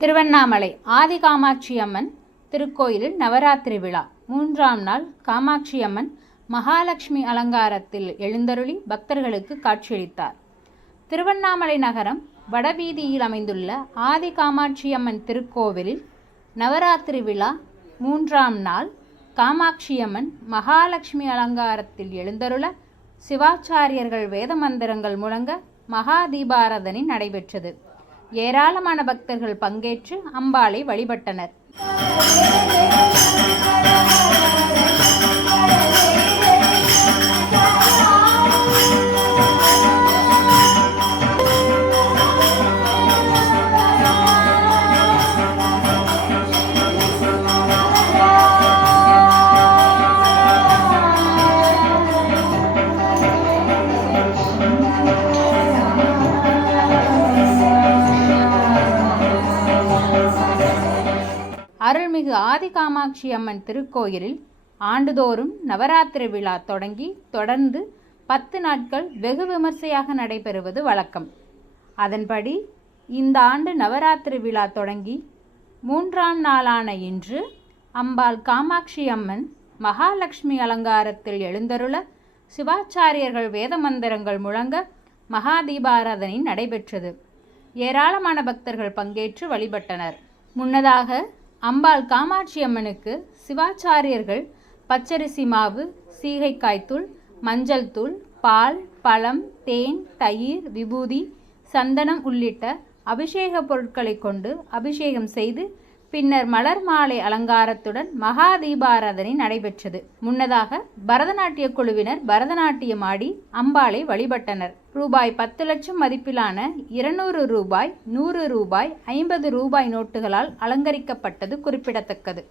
திருவண்ணாமலை ஆதி காமாட்சி அம்மன் திருக்கோயிலில் நவராத்திரி விழா 3ஆம் நாள் காமாட்சி அம்மன் மகாலட்சுமி அலங்காரத்தில் எழுந்தருளி பக்தர்களுக்கு காட்சியளித்தார். திருவண்ணாமலை நகரம் வடவீதியில் அமைந்துள்ள ஆதி காமாட்சி அம்மன் திருக்கோவிலில் நவராத்திரி விழா 3ஆம் நாள் காமாட்சி அம்மன் மகாலட்சுமி அலங்காரத்தில் எழுந்தருள சிவாச்சாரியர்கள் வேத மந்திரங்கள் முழங்க மகா தீபாராதனை நடைபெற்றது. ஏராளமான பக்தர்கள் பங்கேற்று அம்பாளை வழிபட்டனர். அருள்மிகு ஆதி காமாட்சி அம்மன் திருக்கோயிலில் ஆண்டுதோறும் நவராத்திரி விழா தொடர்ந்து 10 நாட்கள் வெகு விமர்சையாக நடைபெறுவது வழக்கம். அதன்படி இந்த ஆண்டு நவராத்திரி விழா தொடங்கி 3ஆம் நாளான இன்று அம்பாள் காமாட்சி அம்மன் மகாலட்சுமி அலங்காரத்தில் எழுந்தருள சிவாச்சாரியர்கள் வேத மந்திரங்கள் முழங்க மகா தீபாராதனை நடைபெற்றது. ஏராளமான பக்தர்கள் பங்கேற்று வழிபட்டனர். முன்னதாக அம்பாள் காமாட்சி அம்மனுக்கு சிவாச்சாரியர்கள் பச்சரிசி மாவு, சீகைக்காய்த்தூள், மஞ்சள் தூள், பால், பழம், தேன், தயிர், விபூதி, சந்தனம் உள்ளிட்ட அபிஷேக பொருட்களை கொண்டு அபிஷேகம் செய்து பின்னர் மலர் மாலை அலங்காரத்துடன் மகா தீபாராதனை நடைபெற்றது. முன்னதாக பரதநாட்டிய குழுவினர் பரதநாட்டியம் ஆடி அம்பாளை வழிபட்டனர். ரூபாய் 10 லட்சம் மதிப்பிலான 200 ரூபாய், 100 ரூபாய், 50 ரூபாய் நோட்டுகளால் அலங்கரிக்கப்பட்டது குறிப்பிடத்தக்கது.